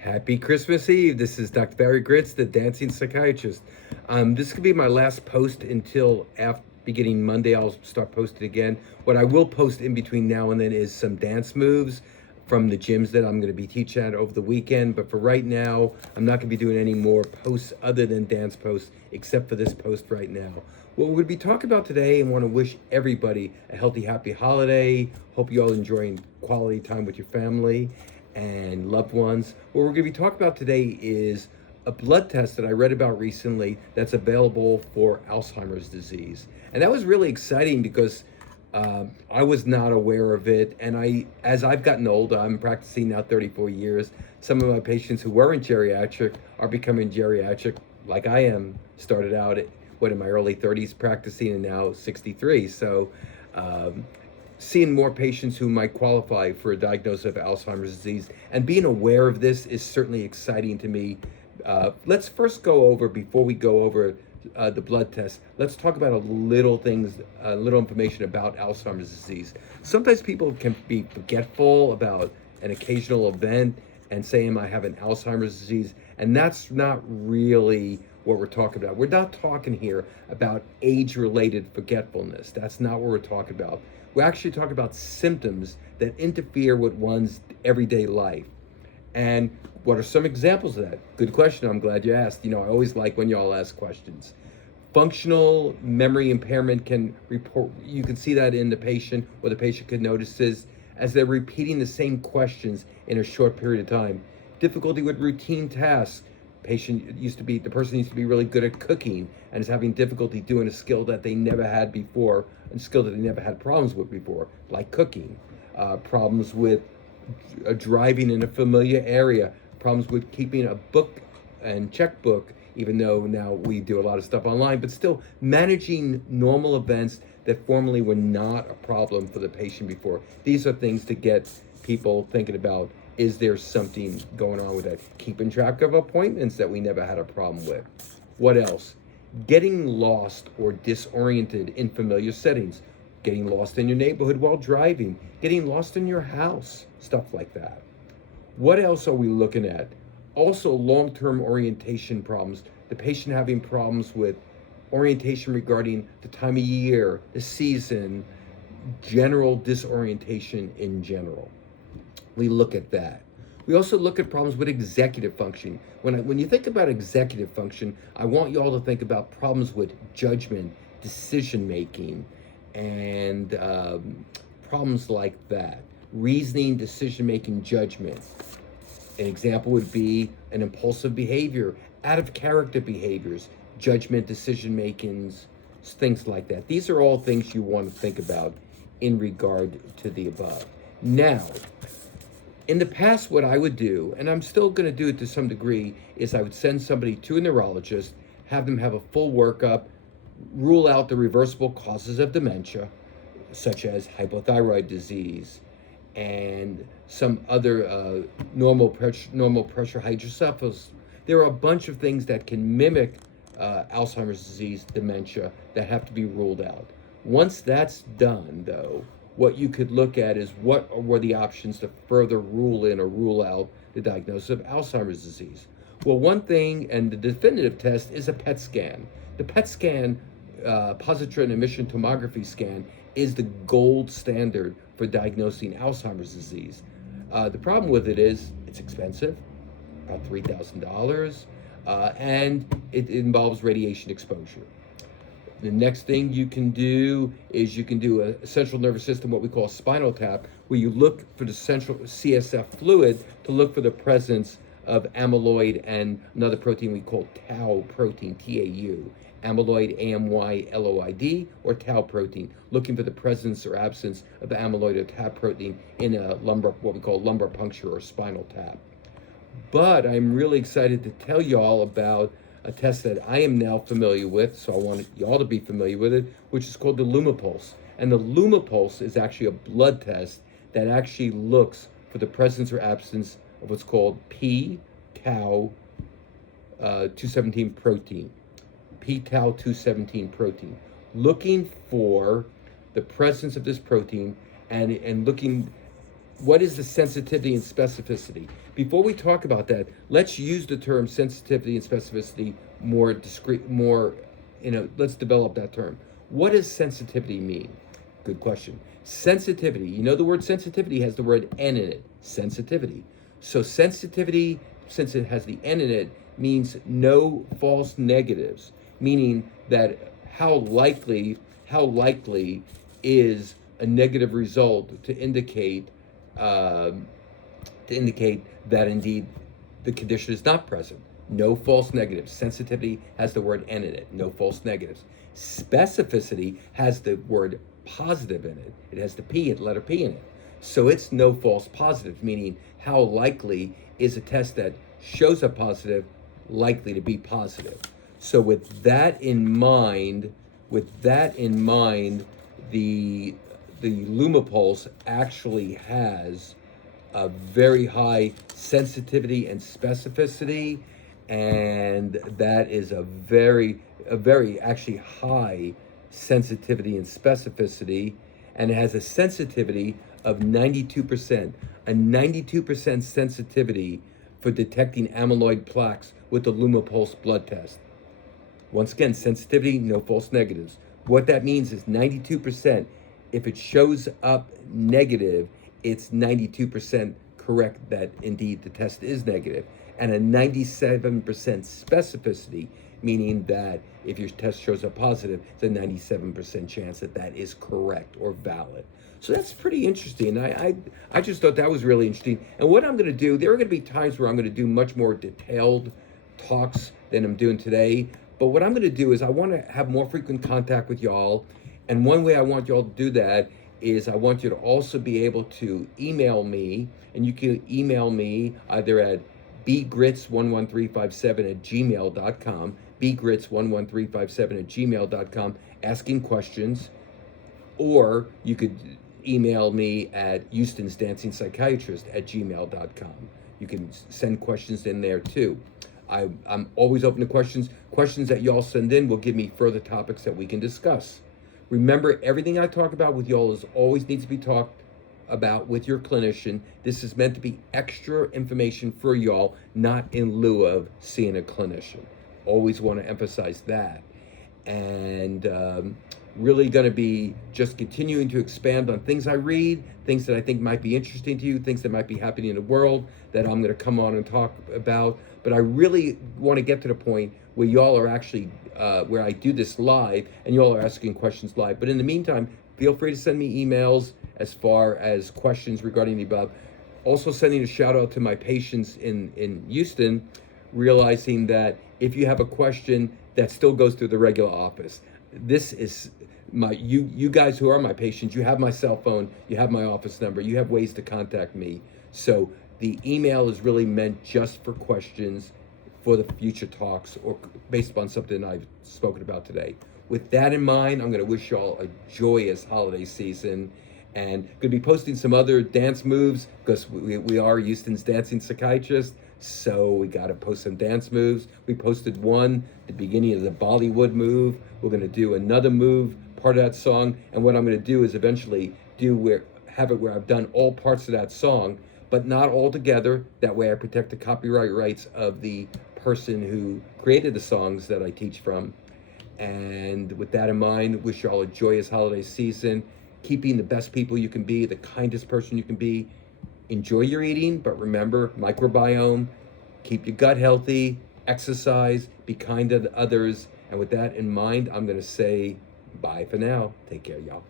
Happy Christmas Eve. This is Dr. Barry Gritz, the dancing psychiatrist. This could be my last post until after beginning Monday. I'll start posting again. What I will post in between now and then is some dance moves from the gyms that I'm going to be teaching at over the weekend. But for right now, I'm not going to be doing any more posts other than dance posts, except for this post right now. What we're going to be talking about today, and want to wish everybody a healthy, happy holiday. Hope you all enjoying quality time with your family and loved ones. What we're going to be talking about today is a blood test that I read about recently that's available for Alzheimer's disease. And that was really exciting because I was not aware of it. And as I've gotten older, I'm practicing now 34 years. Some of my patients who weren't geriatric are becoming geriatric, like I am. Started out in my early 30s practicing, and now 63. So seeing more patients who might qualify for a diagnosis of Alzheimer's disease and being aware of this is certainly exciting to me. Let's first go over, before we go over the blood test, let's talk about a little information about Alzheimer's disease. Sometimes people can be forgetful about an occasional event and saying, I have an Alzheimer's disease, and that's not really what we're talking about. We're not talking here about age-related forgetfulness. That's not what we're talking about. We're actually talking about symptoms that interfere with one's everyday life. And what are some examples of that? Good question. I'm glad you asked. I always like when y'all ask questions. Functional memory impairment can report, you can see that in the patient, or the patient can notice this as they're repeating the same questions in a short period of time. Difficulty with routine tasks. The person used to be really good at cooking and is having difficulty doing a skill that they never had before, and a skill that they never had problems with before, like cooking. Problems with driving in a familiar area, problems with keeping a book and checkbook, even though now we do a lot of stuff online, but still managing normal events that formerly were not a problem for the patient before. These are things to get people thinking about, is there something going on with that? Keeping track of appointments that we never had a problem with. What else? Getting lost or disoriented in familiar settings. Getting lost in your neighborhood while driving. Getting lost in your house. Stuff like that. What else are we looking at? Also, long-term orientation problems. The patient having problems with orientation regarding the time of year, the season, general disorientation in general. We look at that. We also look at problems with executive function. When you think about executive function, I want you all to think about problems with judgment, decision making, and problems like that. Reasoning, decision making, judgment. An example would be an impulsive behavior, out of character behaviors, judgment, decision makings, things like that. These are all things you want to think about in regard to the above. Now, in the past, what I would do, and I'm still going to do it to some degree, is I would send somebody to a neurologist, have them have a full workup, rule out the reversible causes of dementia, such as hypothyroid disease and some other normal pressure hydrocephalus. There are a bunch of things that can mimic Alzheimer's disease, dementia, that have to be ruled out. Once that's done, though, what you could look at is what were the options to further rule in or rule out the diagnosis of Alzheimer's disease. Well, one thing, and the definitive test, is a PET scan. The PET scan, positron emission tomography scan, is the gold standard for diagnosing Alzheimer's disease. The problem with it is it's expensive, about $3,000, and it involves radiation exposure. The next thing you can do is you can do a central nervous system, what we call a spinal tap, where you look for the central CSF fluid to look for the presence of amyloid and another protein we call tau protein, T-A-U, amyloid, A-M-Y-L-O-I-D, or tau protein, looking for the presence or absence of amyloid or tau protein in a what we call lumbar puncture or spinal tap. But I'm really excited to tell y'all about a test that I am now familiar with, so I want y'all to be familiar with it, which is called the Lumipulse. And the Lumipulse is actually a blood test that actually looks for the presence or absence of what's called p-tau 217 protein. P-tau 217 protein. Looking for the presence of this protein and looking what is the sensitivity and specificity? Before we talk about that, let's use the term sensitivity and specificity more discreet, more, let's develop that term. What does sensitivity mean? Good question. Sensitivity, the word sensitivity has the word N in it, sensitivity. So sensitivity, since it has the N in it, means no false negatives, meaning that how likely is a negative result to indicate that indeed the condition is not present. No false negatives. Sensitivity has the word N in it. No false negatives. Specificity has the word positive in it. It has the P, letter P in it. So it's no false positives, meaning how likely is a test that shows a positive likely to be positive. So with that in mind, the Lumipulse actually has a very high sensitivity and specificity, and that is a very actually high sensitivity and specificity, and it has a sensitivity of 92%, a 92% sensitivity for detecting amyloid plaques with the Lumipulse blood test. Once again, sensitivity, no false negatives. What that means is 92%. If it shows up negative, it's 92% correct that indeed the test is negative. And a 97% specificity, meaning that if your test shows up positive, it's a 97% chance that that is correct or valid. So that's pretty interesting. I just thought that was really interesting. And what I'm going to do, there are going to be times where I'm going to do much more detailed talks than I'm doing today. But what I'm going to do is I want to have more frequent contact with y'all. And one way I want y'all to do that is I want you to also be able to email me. And you can email me either at bgrits11357@gmail.com, bgrits11357@gmail.com, asking questions. Or you could email me at houstonsdancingpsychiatrist@gmail.com. You can send questions in there too. I'm always open to questions. Questions that y'all send in will give me further topics that we can discuss. Remember, everything I talk about with y'all always needs to be talked about with your clinician. This is meant to be extra information for y'all, not in lieu of seeing a clinician. Always want to emphasize that. And really going to be just continuing to expand on things I read, things that I think might be interesting to you, things that might be happening in the world that I'm going to come on and talk about. But I really want to get to the point where y'all are actually, where I do this live and y'all are asking questions live. But in the meantime, feel free to send me emails as far as questions regarding the above. Also sending a shout out to my patients in Houston, realizing that if you have a question, that still goes through the regular office. This is you guys who are my patients, you have my cell phone, you have my office number, you have ways to contact me. So the email is really meant just for questions for the future talks or based upon something I've spoken about today. With that in mind, I'm going to wish y'all a joyous holiday season, and going to be posting some other dance moves because we are Houston's dancing psychiatrist. So we got to post some dance moves. We posted one, the beginning of the Bollywood move. We're going to do another move, part of that song. And what I'm going to do is eventually have it where I've done all parts of that song, but not all together. That way I protect the copyright rights of the person who created the songs that I teach from. And with that in mind, wish y'all a joyous holiday season, keeping the best people you can be, the kindest person you can be. Enjoy your eating, but remember, microbiome, keep your gut healthy, exercise, be kind to others. And with that in mind, I'm going to say bye for now. Take care, y'all.